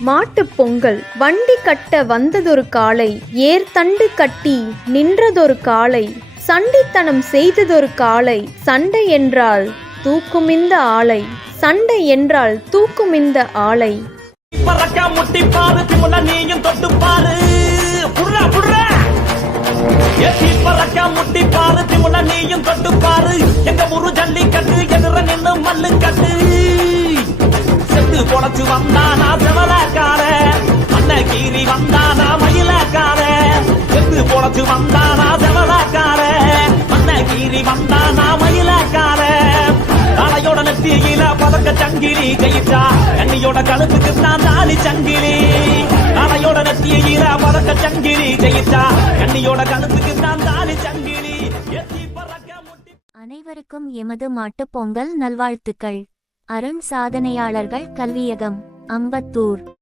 மாட்டுப் பொங்கல். வண்டி கட்ட வந்ததொரு காளை, ஏர்தண்டு கட்டி நின்றதொரு காளை, சண்டித்தனம் செய்ததொரு காளை, சண்டை என்றால் தூக்குமிந்த ஆளை, சண்டை என்றால் தூக்குமிந்த ஆளை. பறக்க முட்டி பாரு திமுல நீயும் தொட்டு பாரு, புர்ரா புர்ரா ஏத்தி பறக்க முட்டி பாரு திமுல நீயும் தொட்டு பாரு. எங்க ஊரு ஜல்லிக்கட்டு எதிர நின்னு மல்லு கட்டு, செத்து பொழைச்சு வந்தானா செவலக்கார, அன்னகீரி வந்தானா மயிலக்கார, செத்து பொழைச்சு வந்தானா செவலக்கார, அன்னகீரி வந்தானா மயிலக்கார. காளையோட நெத்தியில பதக்க சங்கிலி ஜெயிச்சா, கண்ணியோட கழுத்துக்கு தான் தாலி சங்கிலி. காளையோட நெத்தியில பதக்க சங்கிலி ஜெயிச்சா, கண்ணியோட கழுத்துக்கு தான் தாலி சங்கிலி. அனைவருக்கும் எமது மாட்டுப் பொங்கல் நல்வாழ்த்துக்கள். அருண் சாதனையாளர்கள் கல்வியகம், அம்பத்தூர்.